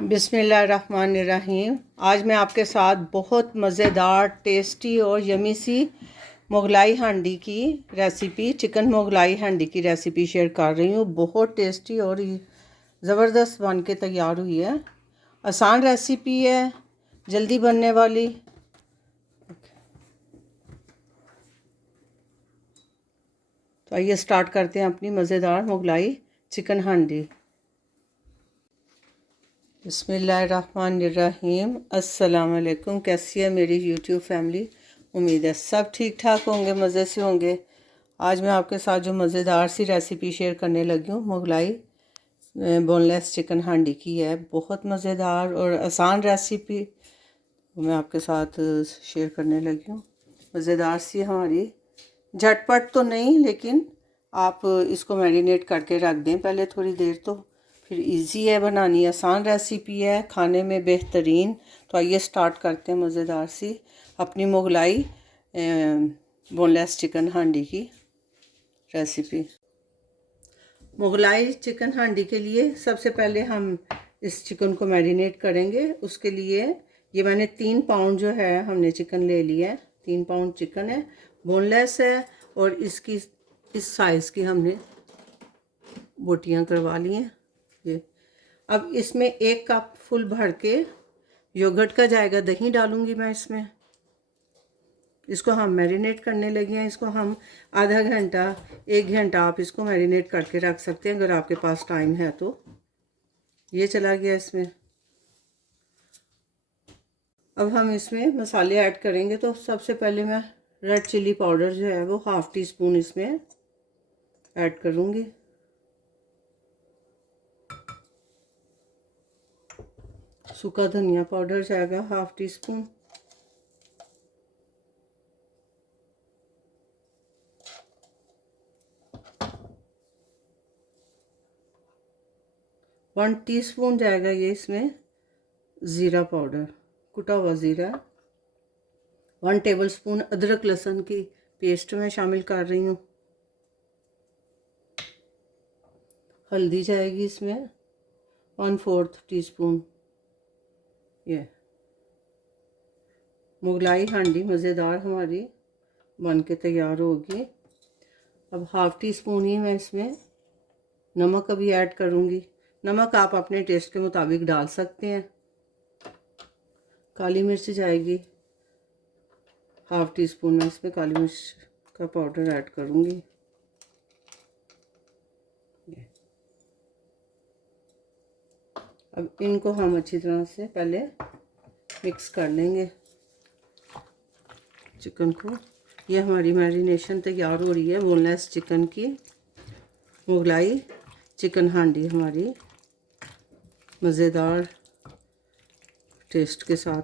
बिस्मिल्लाहिर्रहमानिर्रहीम। आज मैं आपके साथ बहुत मज़ेदार, टेस्टी और यमी सी मुगलाई हांडी की रेसिपी, चिकन मुगलाई हांडी की रेसिपी शेयर कर रही हूँ। बहुत टेस्टी और ज़बरदस्त बन के तैयार हुई है। आसान रेसिपी है, जल्दी बनने वाली। तो आइए स्टार्ट करते हैं अपनी मज़ेदार मुगलाई चिकन हांडी। बिस्मिल्लाहिर्रहमानिर्रहीम। अस्सलाम वालेकुम। कैसी है मेरी यूट्यूब फैमिली? उम्मीद है सब ठीक ठाक होंगे, मज़े से होंगे। आज मैं आपके साथ जो मज़ेदार सी रेसिपी शेयर करने लगी हूँ, मुगलाई बोनलेस चिकन हांडी की है। बहुत मज़ेदार और आसान रेसिपी मैं आपके साथ शेयर करने लगी हूँ। मज़ेदार सी हमारी, झटपट तो नहीं, लेकिन आप इसको मैरिनेट करके रख दें पहले थोड़ी देर, तो फिर इजी है बनानी, आसान रेसिपी है, खाने में बेहतरीन। तो आइए स्टार्ट करते हैं मज़ेदार सी अपनी मुगलाई बोनलेस चिकन हांडी की रेसिपी। मुगलाई चिकन हांडी के लिए सबसे पहले हम इस चिकन को मैरिनेट करेंगे। उसके लिए ये मैंने 3 पाउंड जो है हमने चिकन ले लिया है। 3 पाउंड चिकन है, बोनलेस है, और इसकी इस साइज़ की हमने बोटियां करवा ली हैं। ये अब इसमें 1 कप फुल भर के योगर्ट का जाएगा, दही डालूंगी मैं इसमें। इसको हम मैरिनेट करने लगे हैं। इसको हम आधा घंटा 1 घंटा आप इसको मैरिनेट करके रख सकते हैं अगर आपके पास टाइम है तो। ये चला गया इसमें। अब हम इसमें मसाले ऐड करेंगे। तो सबसे पहले मैं रेड चिली पाउडर जो है वो 1/2 टीस्पून इसमें ऐड करूँगी। सूखा धनिया पाउडर जाएगा 1/2 टीस्पून। वन टीस्पून जाएगा ये इसमें ज़ीरा पाउडर, कुटा हुआ ज़ीरा। 1 टेबलस्पून अदरक लहसुन की पेस्ट में शामिल कर रही हूँ। हल्दी जाएगी इसमें 1/4 टीस्पून। ये मुगलाई हांडी मज़ेदार हमारी बन के तैयार होगी। अब 1/2 टीस्पून ही मैं इसमें नमक अभी ऐड करूँगी। नमक आप अपने टेस्ट के मुताबिक डाल सकते हैं। काली मिर्च जाएगी 1/2 टीस्पून। मैं इसमें काली मिर्च का पाउडर ऐड करूँगी। अब इनको हम अच्छी तरह से पहले मिक्स कर लेंगे चिकन को। ये हमारी मैरिनेशन तैयार हो रही है बोनलेस चिकन की। मुगलाई चिकन हांडी हमारी मज़ेदार टेस्ट के साथ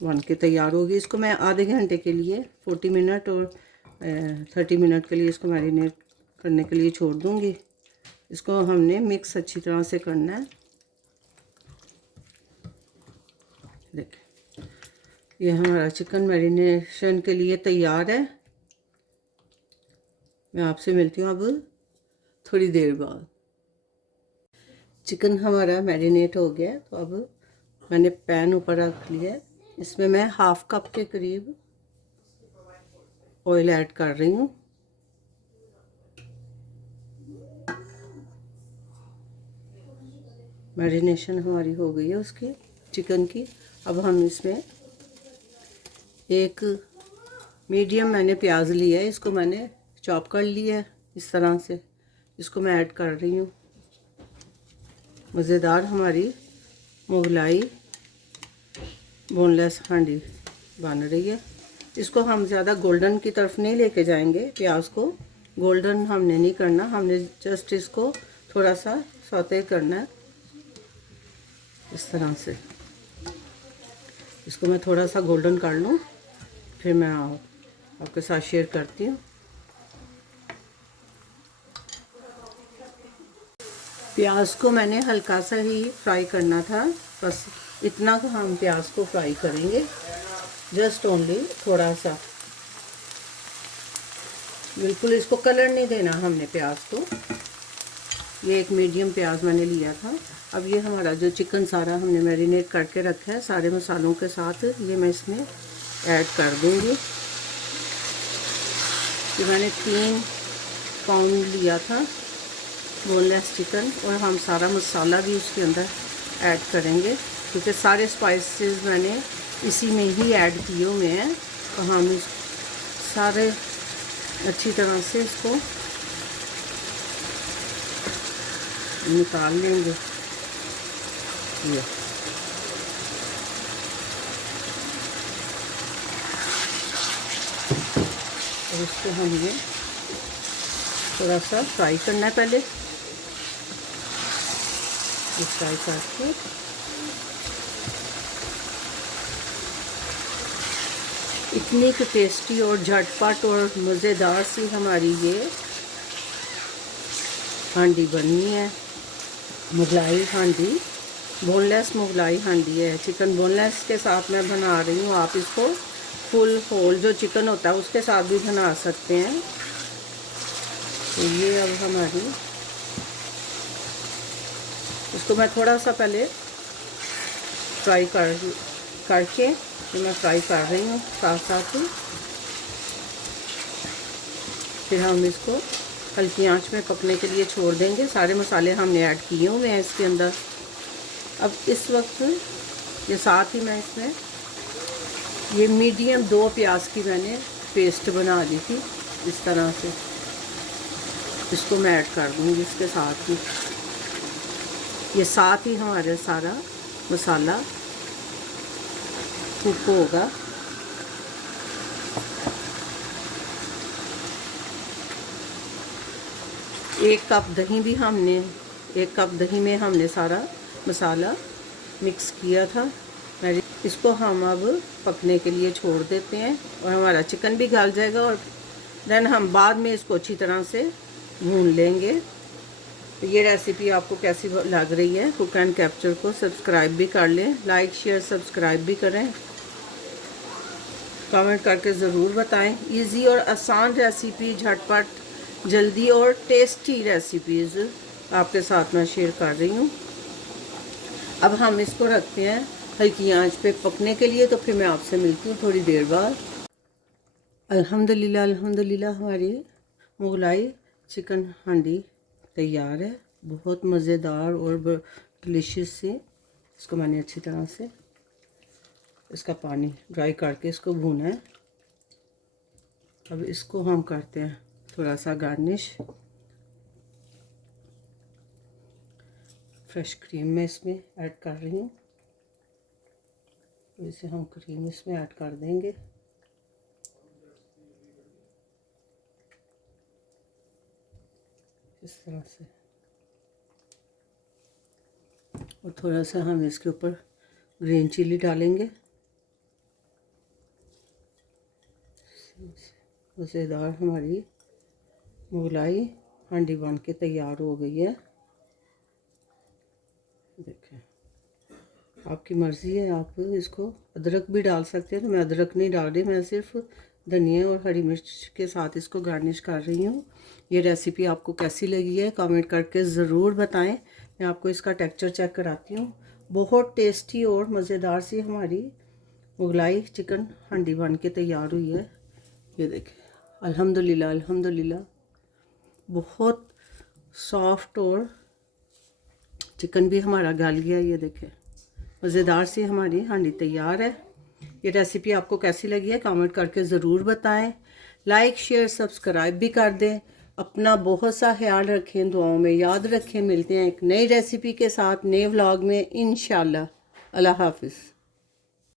बन के तैयार होगी। इसको मैं आधे घंटे के लिए 40 मिनट और 30 मिनट के लिए इसको मैरिनेट करने के लिए छोड़ दूँगी। इसको हमने मिक्स अच्छी तरह से करना है। देखिए, ये हमारा चिकन मैरिनेशन के लिए तैयार है। मैं आपसे मिलती हूँ अब थोड़ी देर बाद। चिकन हमारा मैरिनेट हो गया, तो अब मैंने पैन ऊपर रख लिया है। इसमें मैं 1/2 कप के करीब ऑयल ऐड कर रही हूँ। मैरिनेशन हमारी हो गई है उसकी चिकन की। अब हम इसमें एक मीडियम मैंने प्याज लिया है, इसको मैंने चॉप कर लिया है इस तरह से। इसको मैं ऐड कर रही हूँ। मज़ेदार हमारी मुगलाई बोनलेस हांडी बन रही है। इसको हम ज़्यादा गोल्डन की तरफ नहीं लेके जाएंगे। प्याज को गोल्डन हमने नहीं करना, हमने जस्ट इसको थोड़ा सा सौते करना है इस तरह से। इसको मैं थोड़ा सा गोल्डन कर लूँ, फिर मैं आपके साथ शेयर करती हूँ। प्याज को मैंने हल्का सा ही फ्राई करना था, बस इतना हम प्याज को फ्राई करेंगे, जस्ट ओनली थोड़ा सा। बिल्कुल इसको कलर नहीं देना हमने प्याज को। ये एक मीडियम प्याज मैंने लिया था। अब ये हमारा जो चिकन सारा हमने मैरिनेट करके रखा है सारे मसालों के साथ, ये मैं इसमें ऐड कर दूँगी। ये मैंने 3 पाउंड लिया था बोनलेस चिकन, और हम सारा मसाला भी उसके अंदर ऐड करेंगे क्योंकि सारे स्पाइसेस मैंने इसी में ही ऐड किए हुए हैं। तो हम इस सारे अच्छी तरह से इसको निकाल लेंगे। ये और इसको हमें थोड़ा सा फ्राई करना है पहले। फ्राई करके इतनी टेस्टी और झटपट और मज़ेदार सी हमारी ये हांडी बनी है। मुगलाई हांडी, बोनलेस मुगलाई हांडी है। चिकन बोनलेस के साथ मैं बना रही हूँ। आप इसको फुल होल जो चिकन होता है उसके साथ भी बना सकते हैं। तो ये अब हमारी, इसको मैं थोड़ा सा पहले फ्राई करके ये मैं फ्राई कर रही हूँ साथ साथ ही। फिर हम इसको हल्की आंच में पकने के लिए छोड़ देंगे। सारे मसाले हमने ऐड किए हुए हैं इसके अंदर। अब इस वक्त ये साथ ही मैं इसमें ये मीडियम 2 प्याज की मैंने पेस्ट बना ली थी, इस तरह से इसको मैं ऐड कर दूँगी इसके साथ ही। ये साथ ही हमारे सारा मसाला कुक होगा। एक कप दही में हमने सारा मसाला मिक्स किया था। इसको हम अब पकने के लिए छोड़ देते हैं और हमारा चिकन भी गल जाएगा और देन हम बाद में इसको अच्छी तरह से भून लेंगे। तो ये रेसिपी आपको कैसी लग रही है, कुक एंड कैप्चर को सब्सक्राइब भी कर लें, लाइक शेयर सब्सक्राइब भी करें, कमेंट करके ज़रूर बताएं। इजी और आसान रेसिपी, झटपट जल्दी और टेस्टी रेसिपीज़ आपके साथ मैं शेयर कर रही हूँ। अब हम इसको रखते हैं हल्की आंच पे पकने के लिए। तो फिर मैं आपसे मिलती हूँ थोड़ी देर बाद। अल्हम्दुलिल्लाह हमारी मुगलाई चिकन हांडी तैयार है। बहुत मज़ेदार और डिलीशियस सी। इसको मैंने अच्छी तरह से इसका पानी ड्राई करके इसको भूना है। अब इसको हम करते हैं थोड़ा सा गार्निश। फ्रेश क्रीम मैं इसमें ऐड कर रही हूँ। इसे हम क्रीम इसमें ऐड कर देंगे। इस तरह से, और थोड़ा सा हम इसके ऊपर ग्रीन चिली डालेंगे। मज़ेदार हमारी मुगलाई हांडी बन के तैयार हो गई है। देखें, आपकी मर्ज़ी है, आप इसको अदरक भी डाल सकते हैं। तो मैं अदरक नहीं डाल रही, मैं सिर्फ धनिया और हरी मिर्च के साथ इसको गार्निश कर रही हूँ। ये रेसिपी आपको कैसी लगी है कमेंट करके ज़रूर बताएं। मैं आपको इसका टेक्सचर चेक कराती हूँ। बहुत टेस्टी और मज़ेदार सी हमारी मुगलाई चिकन हांडी बन के तैयार हुई है। ये देखें, अल्हम्दुलिल्लाह बहुत सॉफ्ट और चिकन भी हमारा गल गया। ये देखें, मज़ेदार सी हमारी हांडी तैयार है। ये रेसिपी आपको कैसी लगी है कमेंट करके ज़रूर बताएं। लाइक शेयर सब्सक्राइब भी कर दें। अपना बहुत सा ख्याल रखें, दुआओं में याद रखें। मिलते हैं एक नई रेसिपी के साथ नए व्लॉग में इंशाल्लाह। अल्लाह हाफिज़।